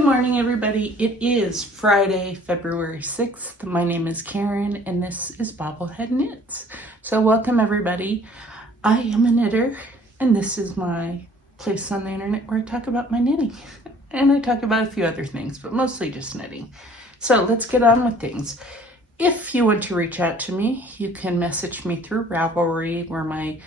Good morning, everybody. It is Friday, February 6th. My name is Karen, and this is BobbleHeadKnits. So welcome, everybody. I am a knitter, and this is my place on the internet where I talk about my knitting. And I talk about a few other things, but mostly just knitting. So let's get on with things. If you want to reach out to me, you can message me through Ravelry, where my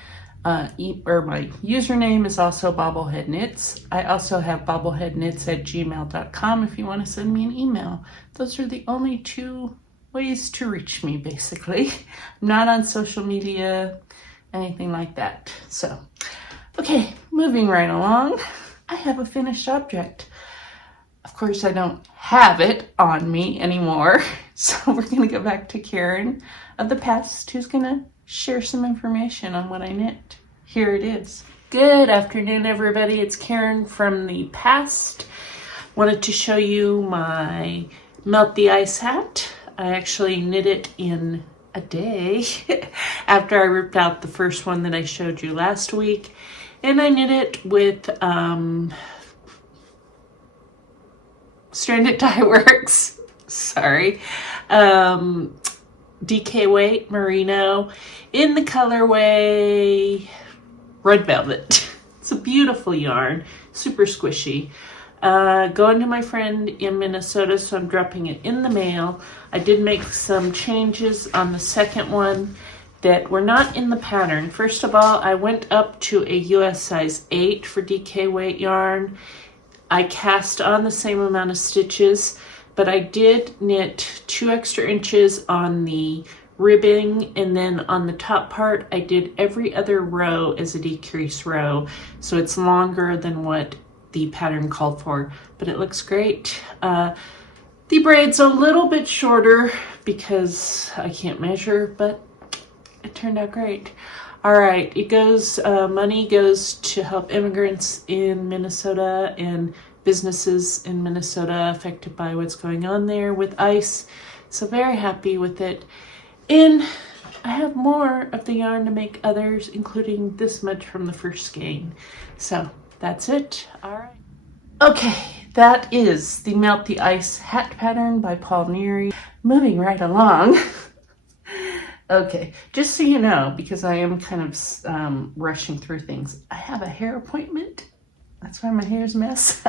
username is also BobbleHeadKnits. I also have BobbleHeadKnits@gmail.com if you want to send me an email. Those are the only two ways to reach me, basically. I'm not on social media, anything like that. So, okay, moving right along. I have a finished object. Of course, I don't have it on me anymore. So we're going to go back to Karen of the past, who's going to share some information on what I knit. Here it is. Good afternoon, everybody. It's Karen from the past. Wanted to show you my Melt the Ice hat. I actually knit it in a day after I ripped out the first one that I showed you last week. And I knit it with Stranded Dye Works. Sorry. DK Weight Merino in the colorway Red Velvet. It's a beautiful yarn, super squishy. Going to my friend in Minnesota, so I'm dropping it in the mail. I did make some changes on the second one that were not in the pattern. First of all, I went up to a US size 8 for DK Weight yarn. I cast on the same amount of stitches, but I did knit 2 extra inches on the ribbing, and then on the top part I did every other row as a decrease row, so it's longer than what the pattern called for, but it looks great. The braid's a little bit shorter because I can't measure, but it turned out great. All right, it goes, money goes to help immigrants in Minnesota and businesses in Minnesota affected by what's going on there with ice. So very happy with it. And I have more of the yarn to make others, including this much from the first skein. So that's it. All right. Okay, that is the Melt the Ice hat pattern by Paul Neary. Moving right along. Okay, just so you know, because I am kind of rushing through things, I have a hair appointment. That's why my hair's a mess.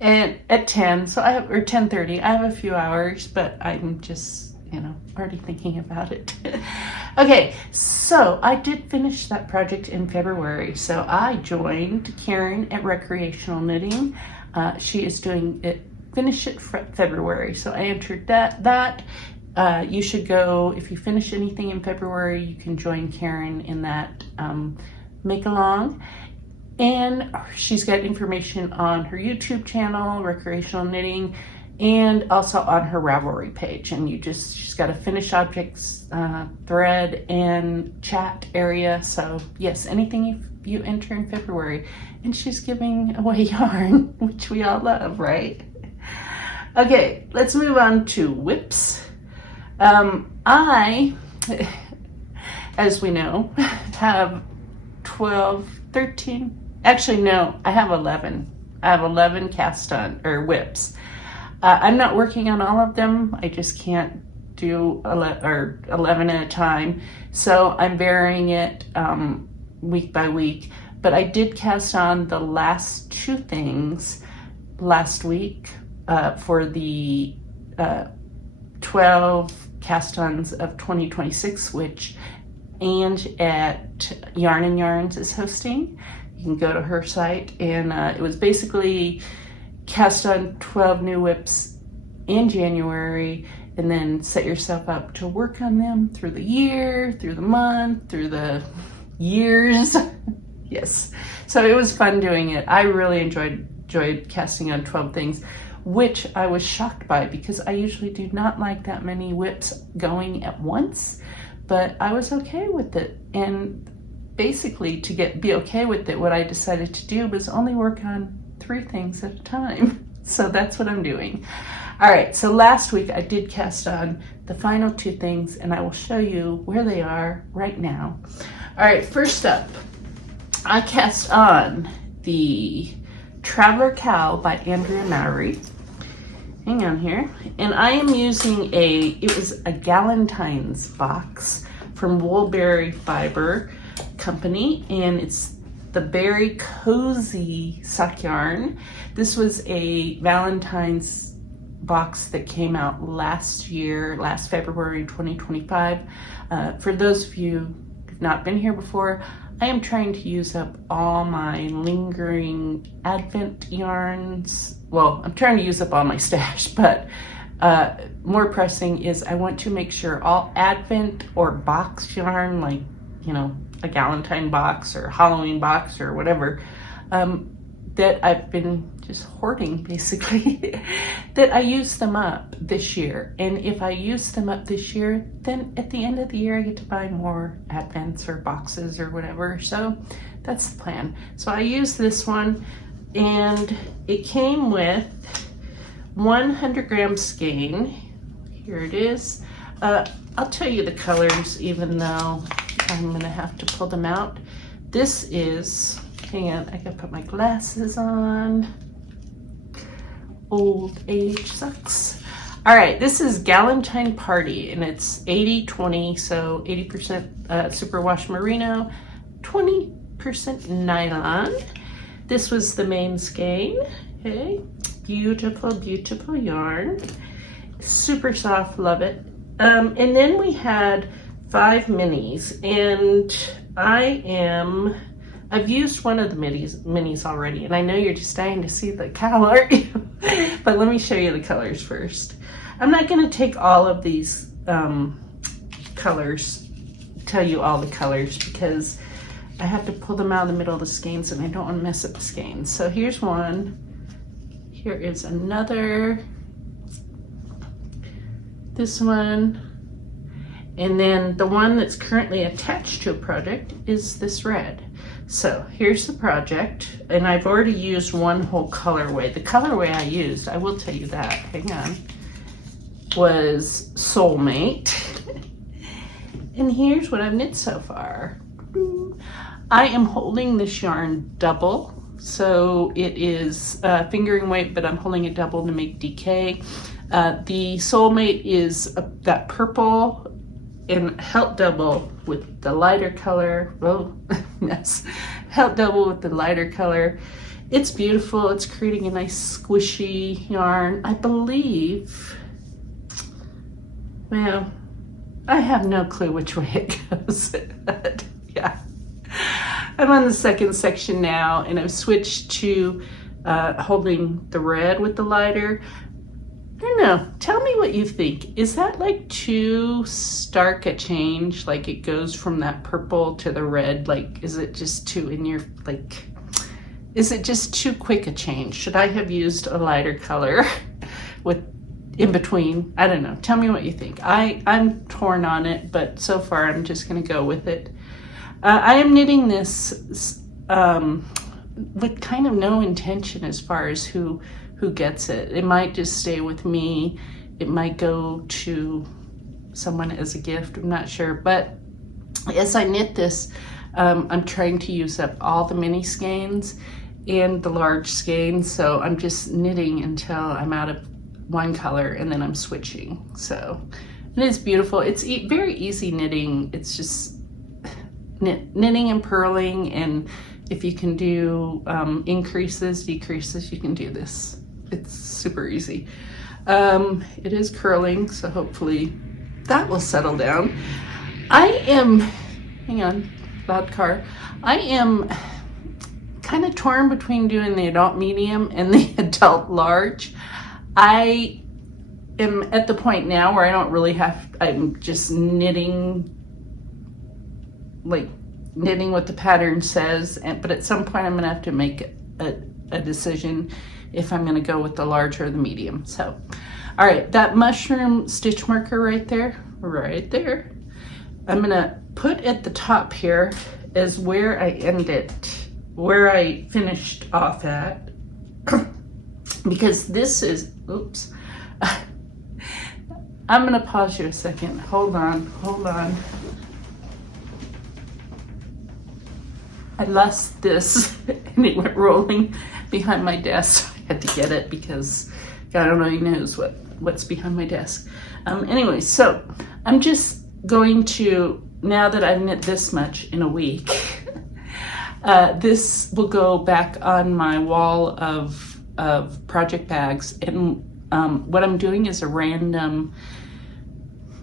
And at 10, so I have, or 10:30, I have a few hours, but I'm just, already thinking about it. Okay, so I did finish that project in February. So I joined Karen at Recreational Knitting. She is doing it, finish it February. So I entered that. You should go, if you finish anything in February, you can join Karen in that make along. And she's got information on her YouTube channel, Recreational Knitting, and also on her Ravelry page. And she's got a finished objects thread and chat area. So yes, anything you enter in February. And she's giving away yarn, which we all love, right? Okay, let's move on to whips. I, as we know, have 12, 13, actually no, I have 11. I have 11 cast on, or whips. I'm not working on all of them. I just can't do 11 at a time. So I'm varying it week by week. But I did cast on the last 2 things last week for the 12 cast-ons of 2026, which Ange at Yarn and Yarns is hosting. You can go to her site, and it was basically cast on 12 new whips in January, and then set yourself up to work on them through the year, through the month, through the years. Yes, so it was fun doing it. I really enjoyed casting on 12 things, which I was shocked by because I usually do not like that many whips going at once, but I was okay with it. And basically, to be okay with it, what I decided to do was only work on 3 things at a time. So that's what I'm doing. All right, so last week I did cast on the final 2 things, and I will show you where they are right now. All right, first up, I cast on the Traveler Cow by Andrea Mowry. Hang on here. And I am using it was a Galentine's box from Woolberry Fiber Company, and it's the Berry Cozy sock yarn. This was a Valentine's box that came out last February 2025. For those of you who've not been here before, I am trying to use up all my lingering Advent yarns. Well, I'm trying to use up all my stash, but more pressing is I want to make sure all Advent or box yarn, like, you know, a Galentine box or Halloween box or whatever, that I've been just hoarding basically, that I use them up this year. And if I use them up this year, then at the end of the year I get to buy more Advents or boxes or whatever. So that's the plan. So I use this one, and it came with 100 gram skein. Here it is. I'll tell you the colors even though I'm gonna have to pull them out. This is, hang on, I gotta put my glasses on. Old age sucks. All right, this is Galentine Party, and it's 80-20, so 80% superwash merino, 20% nylon. This was the main skein. Okay, beautiful, beautiful yarn. Super soft, love it. And then we had 5 minis, and I've used one of the minis already, and I know you're just dying to see the color, but let me show you the colors first. I'm not going to take all of these colors, tell you all the colors, because I have to pull them out of the middle of the skeins, and I don't want to mess up the skeins. So here's one. Here is another. This one. And then the one that's currently attached to a project is this red. So here's the project, and I've already used one whole colorway. The colorway I used, I will tell you that, hang on, was Soulmate. And here's what I've knit so far. I am holding this yarn double, so it is fingering weight, but I'm holding it double to make DK. The Soulmate is that purple, and held double with the lighter color. Oh, mess. Held double with the lighter color. It's beautiful. It's creating a nice squishy yarn. I believe, well, I have no clue which way it goes. But yeah. I'm on the second section now, and I've switched to holding the red with the lighter. I don't know. Tell me what you think. Is that like too stark a change? Like it goes from that purple to the red? Like, is it just too is it just too quick a change? Should I have used a lighter color with in between? I don't know. Tell me what you think. I'm torn on it, but so far I'm just going to go with it. I am knitting this with kind of no intention as far as who gets it. It might just stay with me. It might go to someone as a gift. I'm not sure. But as I knit this, I'm trying to use up all the mini skeins and the large skeins. So I'm just knitting until I'm out of one color, and then I'm switching. So, and it's beautiful. It's very easy knitting. It's just knitting and purling, and if you can do increases, decreases, you can do this. It's super easy. It is curling, so hopefully that will settle down. Hang on, loud car. I am kind of torn between doing the adult medium and the adult large. I am at the point now where I don't really I'm just knitting what the pattern says, but at some point I'm gonna have to make a decision if I'm gonna go with the large or the medium. So, all right, that mushroom stitch marker right there, I'm gonna put at the top here is where I where I finished off at, because this is, oops. I'm gonna pause you a second. Hold on. I lost this and it went rolling behind my desk. I had to get it because God only knows what's behind my desk. Anyway, so I'm just going to, now that I've knit this much in a week, this will go back on my wall of project bags. And what I'm doing is a random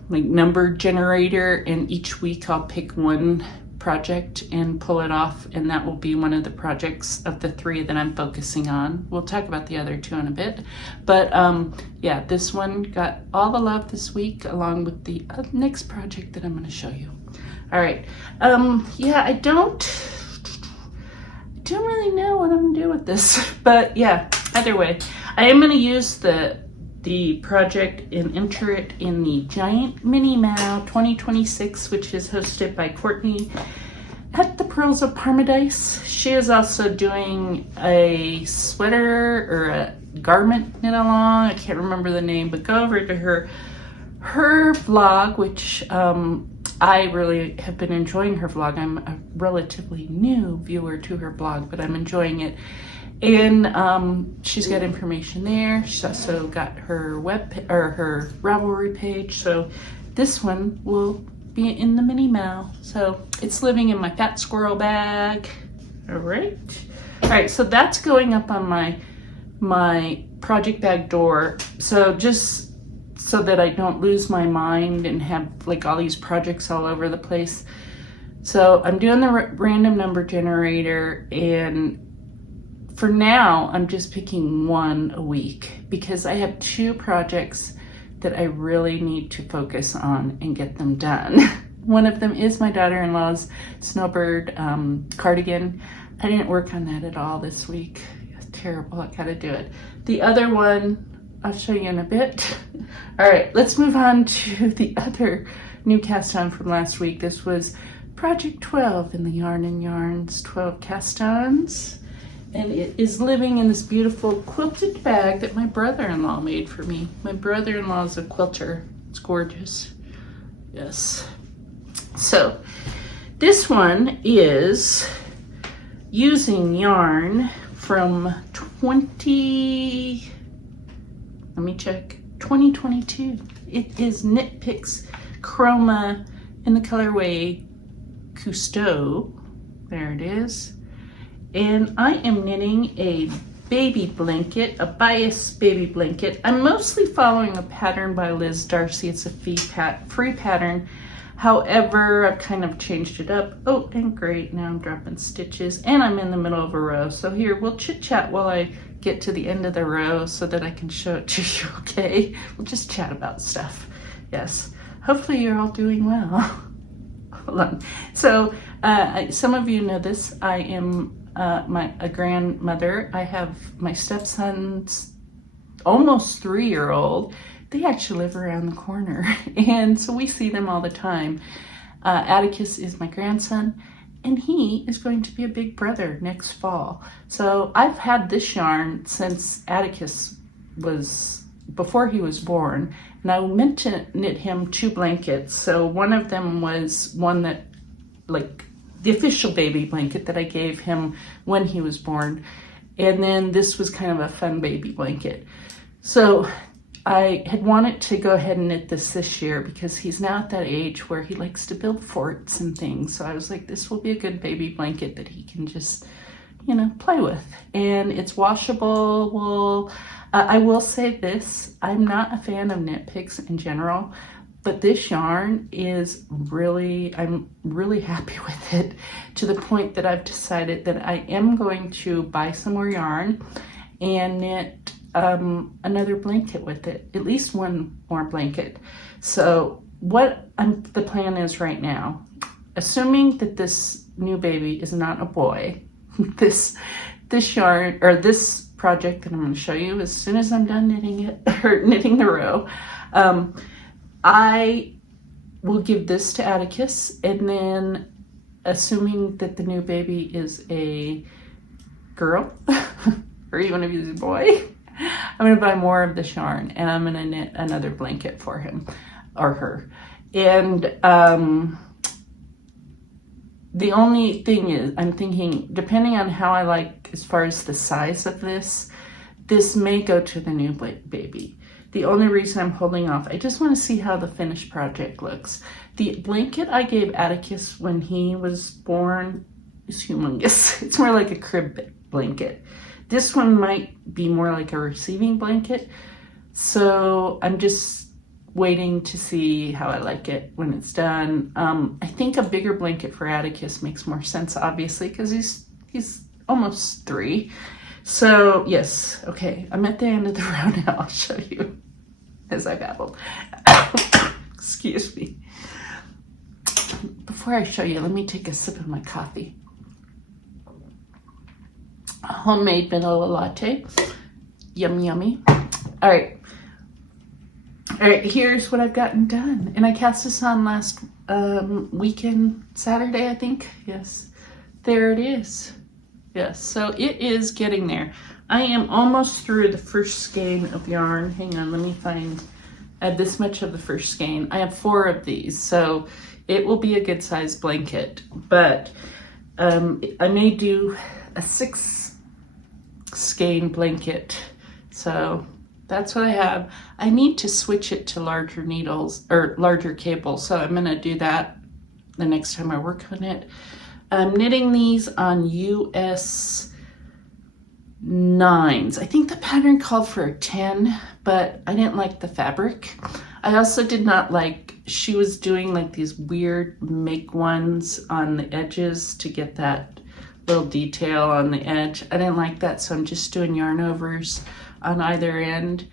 like number generator, and each week I'll pick one project and pull it off, and that will be one of the projects of the 3 that I'm focusing on. We'll talk about the other 2 in a bit, but yeah, this one got all the love this week, along with the next project that I'm going to show you. All right, yeah, I don't really know what I'm gonna do with this, but yeah, either way, I am going to use the project and enter it in the Giant Mini Mao 2026, which is hosted by Courtney at the Pearls of Parmadice. She is also doing a sweater or a garment knit along. I can't remember the name, but go over to her vlog, which I really have been enjoying her vlog. I'm a relatively new viewer to her blog, but I'm enjoying it. And she's got information there. She's also got her her Ravelry page. So this one will be in the Mini Mao. So it's living in my fat squirrel bag. All right, so that's going up on my project bag door. So just so that I don't lose my mind and have like all these projects all over the place. So I'm doing the random number generator, and for now, I'm just picking one a week because I have 2 projects that I really need to focus on and get them done. One of them is my daughter-in-law's snowbird cardigan. I didn't work on that at all this week. It's terrible, I gotta do it. The other one, I'll show you in a bit. All right, let's move on to the other new cast on from last week. This was Project 12 in the Yarn and Yarns 12 cast-ons. And it is living in this beautiful quilted bag that my brother-in-law made for me. My brother-in-law is a quilter. It's gorgeous. Yes. So this one is using yarn from 2022. It is Knit Picks Chroma in the colorway Cousteau. There it is. And I am knitting a baby blanket, a bias baby blanket. I'm mostly following a pattern by Liz Darcy. It's a free pattern. However, I've kind of changed it up. Oh, and great, now I'm dropping stitches and I'm in the middle of a row. So here, we'll chit chat while I get to the end of the row so that I can show it to you, okay? We'll just chat about stuff, yes. Hopefully you're all doing well. Hold on. So some of you know this, I am a grandmother. I have my stepson's almost 3-year-old. They actually live around the corner, and so we see them all the time. Atticus is my grandson, and he is going to be a big brother next fall. So I've had this yarn since Atticus was, before he was born, and I meant to knit him 2 blankets. So one of them was one that, like, the official baby blanket that I gave him when he was born. And then this was kind of a fun baby blanket. So I had wanted to go ahead and knit this year because he's now at that age where he likes to build forts and things. So I was like, this will be a good baby blanket that he can just, you know, play with. And it's washable wool. I will say this, I'm not a fan of knit picks in general, but this yarn is really, I'm really happy with it, to the point that I've decided that I am going to buy some more yarn and knit another blanket with it, at least one more blanket. So what the plan is right now, assuming that this new baby is not a boy, this yarn, or this project that I'm going to show you as soon as I'm done knitting it, or knitting the row, I will give this to Atticus, and then assuming that the new baby is a girl, or even if he's a boy, I'm going to buy more of this yarn, and I'm going to knit another blanket for him or her. And the only thing is, I'm thinking, depending on how I like as far as the size of this may go to the new baby. The only reason I'm holding off, I just want to see how the finished project looks. The blanket I gave Atticus when he was born is humongous. It's more like a crib blanket. This one might be more like a receiving blanket. So I'm just waiting to see how I like it when it's done. I think a bigger blanket for Atticus makes more sense, obviously, because he's almost 3. So yes, okay, I'm at the end of the row now. I'll show you as I babble. Excuse me. Before I show you, let me take a sip of my coffee. Homemade vanilla latte. Yummy, yummy. All right, here's what I've gotten done. And I cast this on last weekend, Saturday, I think. Yes, there it is. Yes, so it is getting there. I am almost through the first skein of yarn. Hang on, let me find, I have this much of the first skein. I have 4 of these, so it will be a good size blanket. But I may do a 6 skein blanket. So that's what I have. I need to switch it to larger needles or larger cable. So I'm gonna do that the next time I work on it. I'm knitting these on US 9s. I think the pattern called for a 10, but I didn't like the fabric. I also did not like, she was doing like these weird make ones on the edges to get that little detail on the edge. I didn't like that, so I'm just doing yarn overs on either end,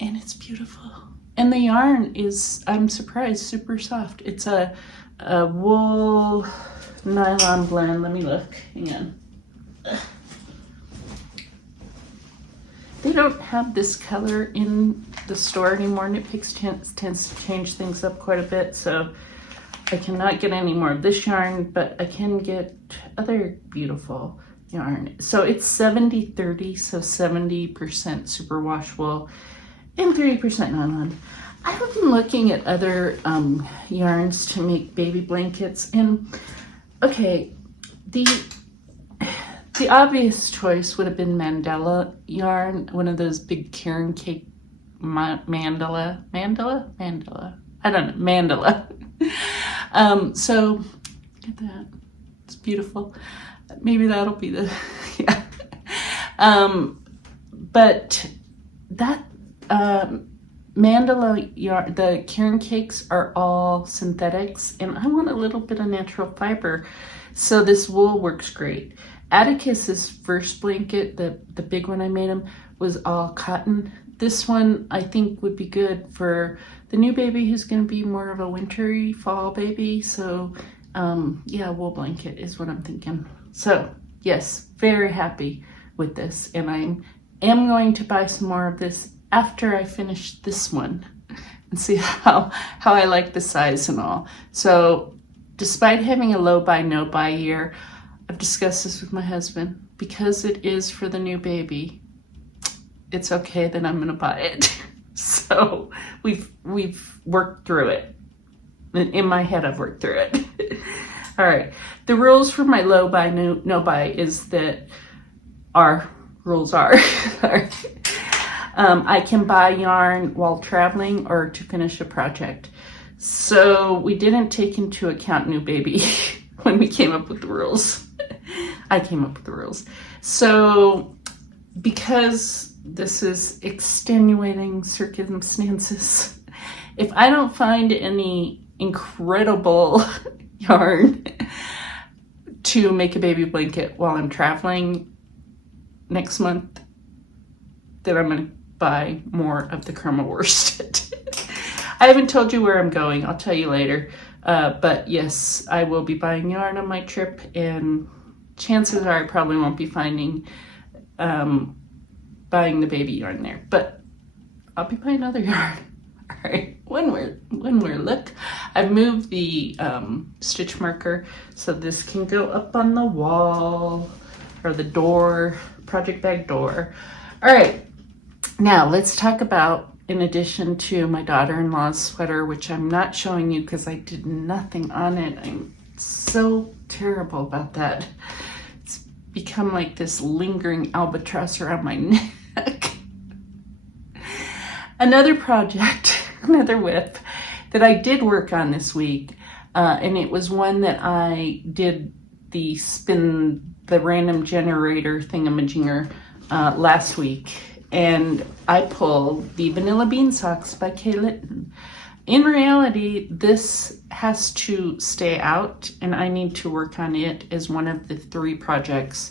and it's beautiful. And the yarn is, I'm surprised, super soft. It's a wool nylon blend. Let me look. Hang on. They don't have this color in the store anymore. Knit Picks tends to change things up quite a bit, so I cannot get any more of this yarn, but I can get other beautiful yarn. So it's 70-30, so 70% superwash wool and 30% nylon. I've been looking at other yarns to make baby blankets, and okay, the obvious choice would have been mandala yarn, one of those big Karen cake mandala. I don't know, mandala. So look at that, it's beautiful. Maybe that'll be the, yeah. But that mandala yarn, the Karen cakes are all synthetics, and I want a little bit of natural fiber. So this wool works great. Atticus's first blanket, the big one I made him, was all cotton. This one I think would be good for the new baby who's going to be more of a wintry fall baby. So yeah, wool blanket is what I'm thinking. So yes, very happy with this, and I am going to buy some more of this after I finish this one and see how I like the size and all. So despite having a low buy, no buy year, I've discussed this with my husband. Because it is for the new baby, it's okay that I'm gonna buy it. So we've worked through it. In my head, I've worked through it. All right, the rules for my low buy, no buy is that our rules are I can buy yarn while traveling or to finish a project. So we didn't take into account new baby when we came up with the rules. I came up with the rules. So because this is extenuating circumstances, if I don't find any incredible yarn to make a baby blanket while I'm traveling next month, then I'm going to buy more of the chroma worsted. I haven't told you where I'm going. I'll tell you later. But yes, I will be buying yarn on my trip, and chances are I probably won't be buying the baby yarn there, but I'll be buying other yarn. All right, one more look. I've moved the stitch marker so this can go up on the wall or the door, project bag door. All right, now let's talk about, in addition to my daughter-in-law's sweater, which I'm not showing you because I did nothing on it. I'm so terrible about that. It's become like this lingering albatross around my neck. Another project, another whip that I did work on this week, and it was one that I did the random generator thingamajinger last week, and I pulled the Vanilla Bean Socks by Kay Litton. In reality, this has to stay out, and I need to work on it as one of the 3 projects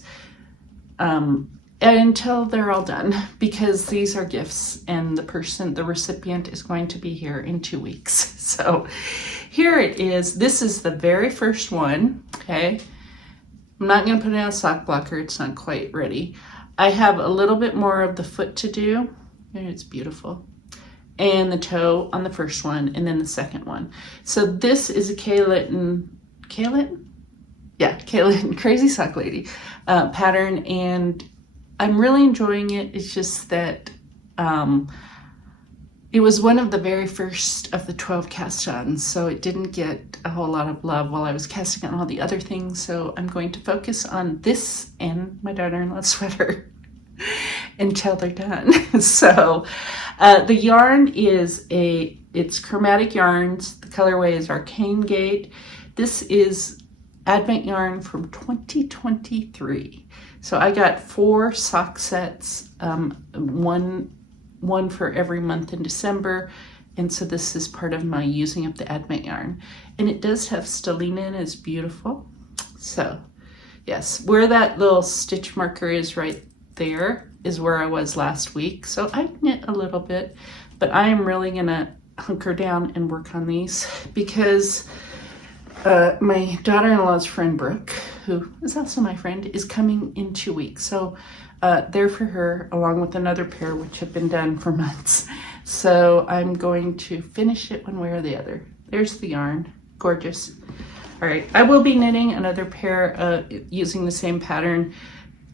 until they're all done, because these are gifts, and the recipient is going to be here in 2 weeks. So here it is. This is the very first one, okay? I'm not going to put it on a sock blocker. It's not quite ready. I have a little bit more of the foot to do. It's beautiful. And the toe on the first one, and then the second one. So this is a Kay Litton? Yeah, Kay Litton Crazy Sock Lady pattern, and I'm really enjoying it. It's just that it was one of the very first of the 12 cast-ons, so it didn't get a whole lot of love while I was casting on all the other things. So I'm going to focus on this and my daughter-in-law's sweater until they're done. So the yarn is it's Chromatic Yarns. The colorway is Arcane Gate. This is Advent yarn from 2023. So I got 4 sock sets, one for every month in December. And so this is part of my using up the Advent yarn. And it does have stellina and is beautiful. So yes, where that little stitch marker is right there is where I was last week. So I knit a little bit, but I am really gonna hunker down and work on these because my daughter-in-law's friend Brooke, who is also my friend, is coming in 2 weeks. So they're for her, along with another pair which have been done for months. So I'm going to finish it one way or the other. There's the yarn, gorgeous. All right, I will be knitting another pair using the same pattern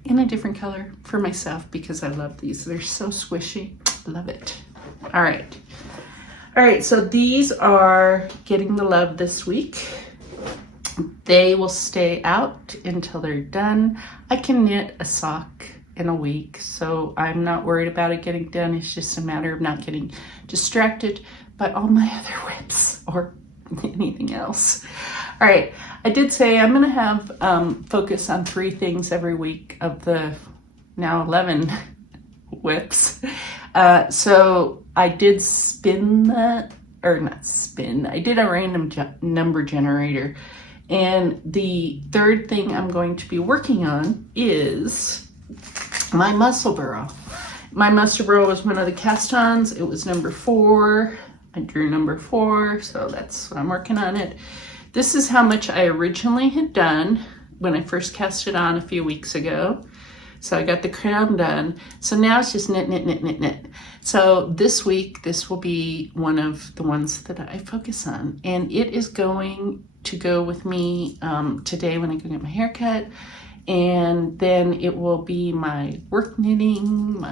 in a different color for myself because I love these. They're so squishy, love it. All right, so these are getting the love this week. They will stay out until they're done. I can knit a sock in a week, so I'm not worried about it getting done. It's just a matter of not getting distracted by all my other whips or anything else. All right, I did say I'm gonna have focus on 3 things every week of the now 11 whips. So I did spin that, or not spin, I did a random number generator. And the 3rd thing I'm going to be working on is my muscle burrow. My muscle burrow was one of the cast-ons. It was number 4. I drew number 4, so that's what I'm working on it. This is how much I originally had done when I first cast it on a few weeks ago. So I got the crown done. So now it's just knit, knit, knit, knit, knit. So this week, this will be one of the ones that I focus on. And it is going to go with me today when I go get my hair cut. And then it will be my work knitting,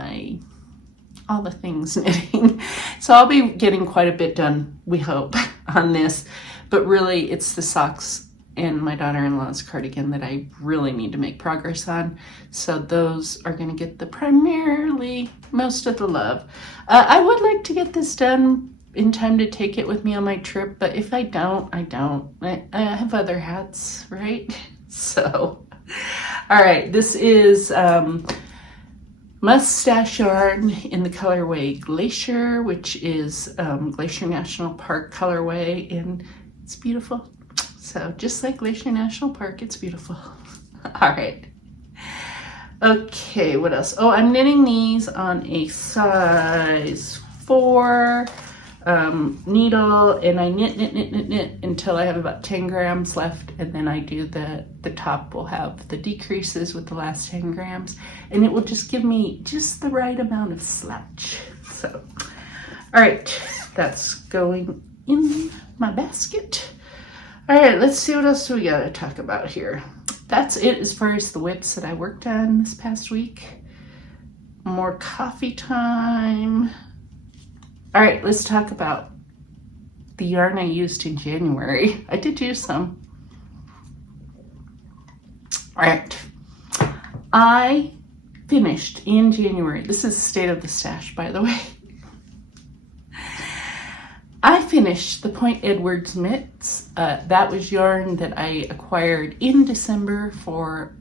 all the things knitting. So I'll be getting quite a bit done, we hope, on this. But really, it's the socks and my daughter-in-law's cardigan that I really need to make progress on. So those are going to get the primarily most of the love. I would like to get this done in time to take it with me on my trip, but if I don't, I don't. I have other hats, right? So, all right, this is mustache yarn in the colorway Glacier, which is Glacier National Park colorway, and it's beautiful. So just like Glacier National Park, it's beautiful. All right. Okay, what else? Oh, I'm knitting these on a size 4 needle, and I knit until I have about 10 grams left, and then I do the top will have the decreases with the last 10 grams, and it will just give me just the right amount of slouch. So, all right, that's going in my basket. All right, let's see what else we got to talk about here. That's it as far as the whips that I worked on this past week. More coffee time. All right, let's talk about the yarn I used in January. I did use some. All right, I finished in January. This is State of the Stash, by the way. I finished the Point Edwards mitts. That was yarn that I acquired in December for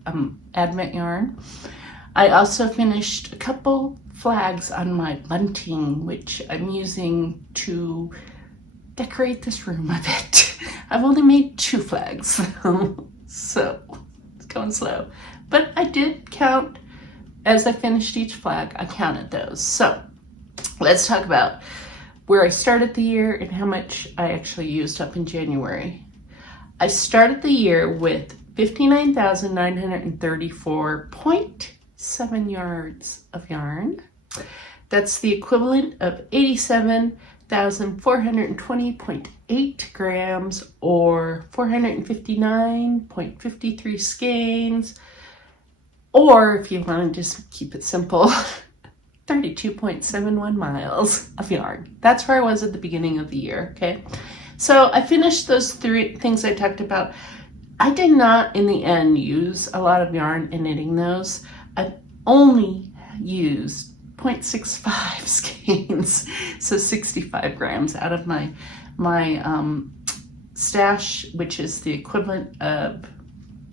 Advent yarn. I also finished a couple flags on my bunting, which I'm using to decorate this room a bit. I've only made 2 flags, so it's going slow. But I did count, as I finished each flag, I counted those. So let's talk about where I started the year and how much I actually used up in January. I started the year with 59,934.7 yards of yarn. That's the equivalent of 87,420.8 grams or 459.53 skeins, or if you want to just keep it simple, 32.71 miles of yarn. That's where I was at the beginning of the year, okay? So I finished those 3 things I talked about. I did not, in the end, use a lot of yarn in knitting those. I only used 0.65 skeins, so 65 grams out of my stash, which is the equivalent of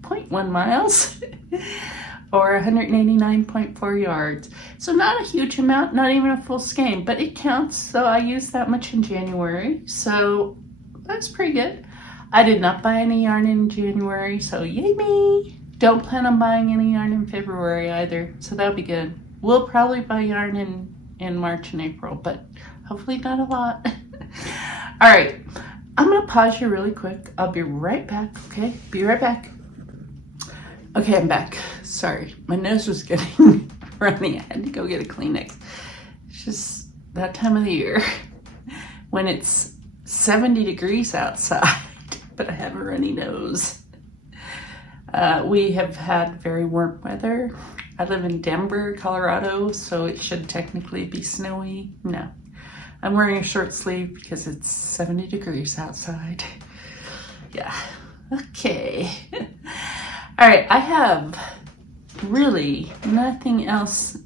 0.1 miles or 189.4 yards. So not a huge amount, not even a full skein, but it counts. So I used that much in January, so that's pretty good. I did not buy any yarn in January, so yay me. Don't plan on buying any yarn in February either, so that'll be good. We'll probably buy yarn in March and April, but hopefully not a lot. All right, I'm gonna pause you really quick. I'll be right back, okay? Be right back. Okay, I'm back. Sorry, my nose was getting runny. I had to go get a Kleenex. It's just that time of the year when it's 70 degrees outside, but I have a runny nose. We have had very warm weather. I live in Denver, Colorado, so it should technically be snowy. No, I'm wearing a short sleeve because it's 70 degrees outside. Yeah, okay. All right, I have really nothing else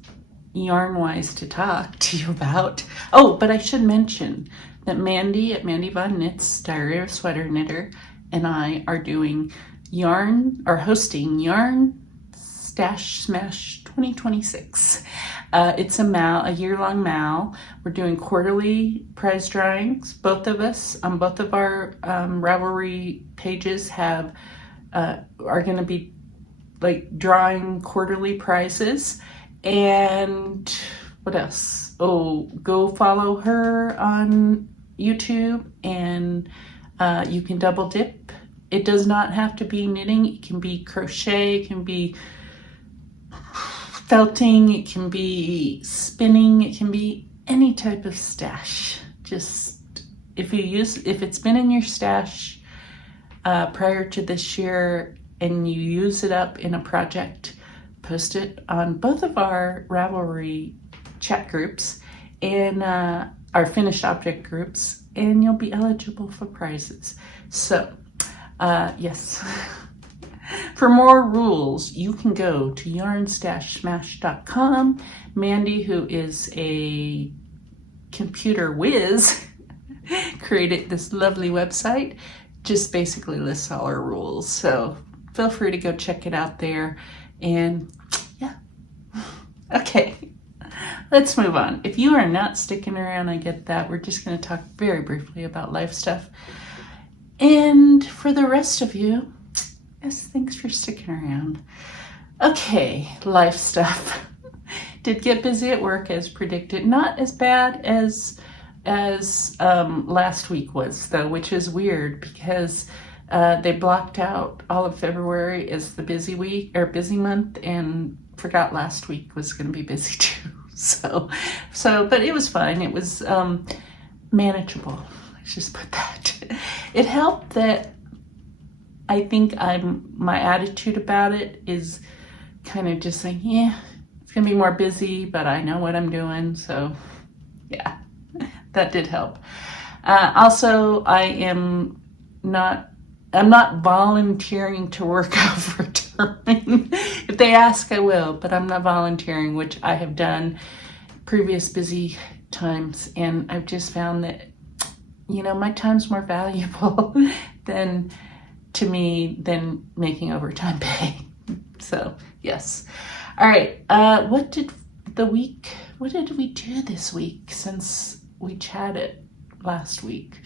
yarn-wise to talk to you about. Oh, but I should mention that Mandy at Mandy Von Knits, Diary of a Sweater Knitter, and I are doing hosting Yarn Stash Smash 2026. It's a year-long MAL. We're doing quarterly prize drawings. Both of us on both of our Ravelry pages are going to be like drawing quarterly prizes. And what else? Oh, go follow her on YouTube, and you can double dip. It does not have to be knitting. It can be crochet. It can be felting. It can be spinning. It can be any type of stash. Just if it's been in your stash prior to this year and you use it up in a project, post it on both of our Ravelry chat groups and our finished object groups, and you'll be eligible for prizes. So yes. For more rules, you can go to yarnstashsmash.com. Mandy, who is a computer whiz, created this lovely website, just basically lists all our rules. So feel free to go check it out there. And yeah, okay, let's move on. If you are not sticking around, I get that. We're just going to talk very briefly about life stuff. And for the rest of you, yes, thanks for sticking around. Okay, life stuff. Did get busy at work as predicted. Not as bad as last week was, though, which is weird because they blocked out all of February as the busy week or busy month, and forgot last week was going to be busy too. So, but it was fine. It was manageable. Let's just put that. It helped that I think my attitude about it is kind of just like, yeah, it's gonna be more busy, but I know what I'm doing. So yeah, that did help. Also, I'm not volunteering to work overtime. time. If they ask, I will, but I'm not volunteering, which I have done previous busy times. And I've just found that, my time's more valuable than to me than making overtime pay. So, yes. All right. What did we do this week since we chatted last week?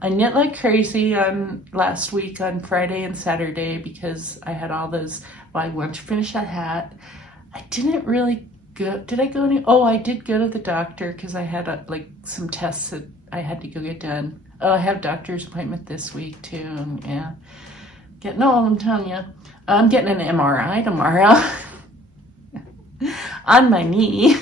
I knit like crazy on last week on Friday and Saturday because I had all those. Well, I wanted to finish that hat. I didn't really go. Did I go any? Oh, I did go to the doctor because I had some tests that I had to go get done. Oh, I have a doctor's appointment this week too. And yeah, getting old, I'm telling you. I'm getting an MRI tomorrow on my knee.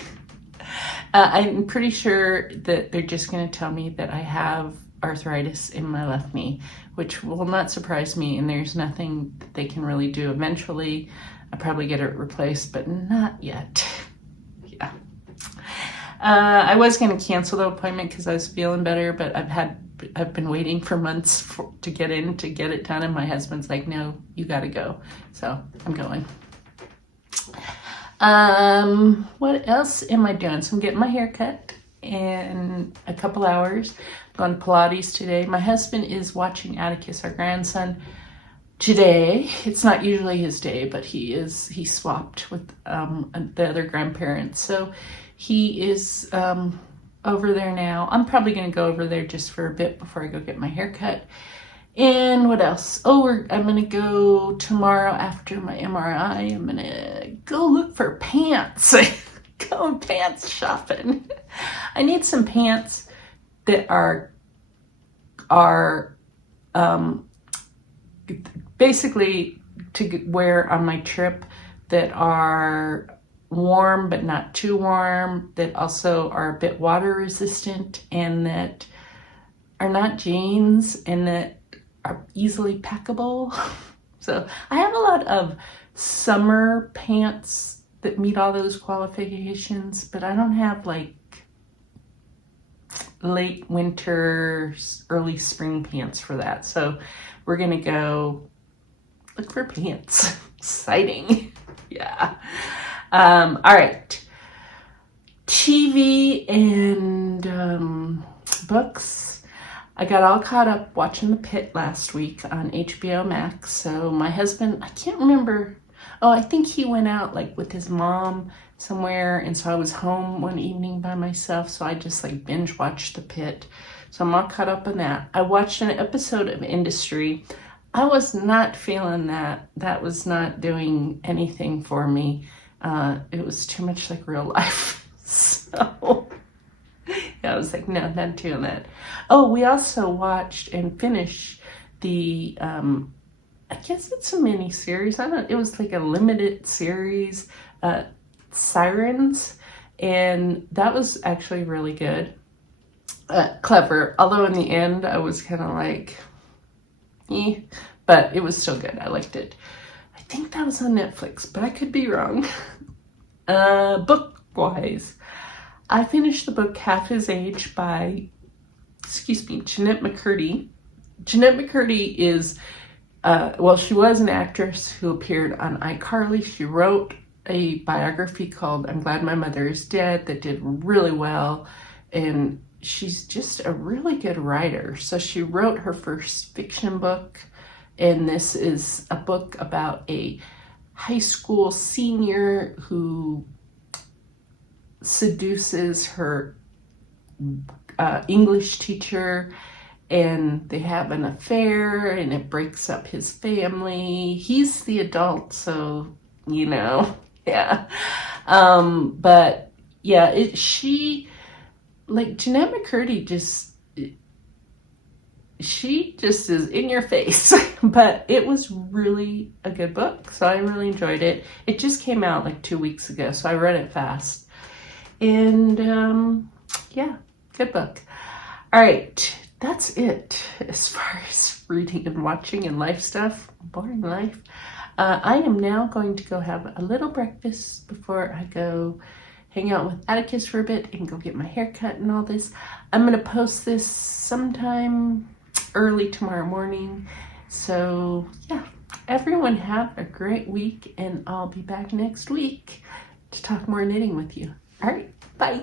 I'm pretty sure that they're just going to tell me that I have arthritis in my left knee, which will not surprise me, and there's nothing that they can really do. Eventually I'll probably get it replaced, but not yet. Yeah. I was going to cancel the appointment because I was feeling better, but I've been waiting for months to get it done, and my husband's like, no, you got to go. So I'm going. What else am I doing? So I'm getting my hair cut in a couple hours. Going to Pilates today. My husband is watching Atticus, our grandson, today. It's not usually his day, but he swapped with the other grandparents. So he is over there now. I'm probably going to go over there just for a bit before I go get my hair cut. And what else? Oh, I'm going to go tomorrow after my MRI. I'm going to go look for pants. Go pants shopping. I need some pants that are basically to wear on my trip, that are warm but not too warm, that also are a bit water resistant, and that are not jeans, and that are easily packable. So I have a lot of summer pants that meet all those qualifications, but I don't have like late winter, early spring pants for that. So we're gonna go look for pants. Exciting. Yeah. All right. TV and books. I got all caught up watching The Pit last week on HBO Max. So my husband, I can't remember. Oh, I think he went out like with his mom somewhere, and so I was home one evening by myself, so I just like binge watched The Pit. So I'm all caught up on that. I watched an episode of Industry. I was not feeling that. That was not doing anything for me. It was too much like real life. So yeah, I was like, no, not doing that. Oh, we also watched and finished the I guess it's a mini series. It was like a limited series, Sirens, and that was actually really good. Clever. Although in the end I was kind of like, but it was still good. I liked it. I think that was on Netflix, but I could be wrong. Book-wise, I finished the book Half His Age by, Jeanette McCurdy. Jeanette McCurdy is, she was an actress who appeared on iCarly. She wrote a biography called I'm Glad My Mother Is Dead that did really well, and she's just a really good writer. So she wrote her first fiction book, and this is a book about a high school senior who seduces her English teacher, and they have an affair, and it breaks up his family. He's the adult, so yeah. But yeah, Jeanette McCurdy she just is in your face. But it was really a good book, so I really enjoyed it. It just came out like 2 weeks ago, so I read it fast. And yeah, good book. All right, that's it as far as reading and watching and life stuff. Boring life. I am now going to go have a little breakfast before I go hang out with Atticus for a bit and go get my hair cut and all this. I'm going to post this sometime early tomorrow morning. So yeah, Everyone have a great week, and I'll be back next week to talk more knitting with you. All right, bye.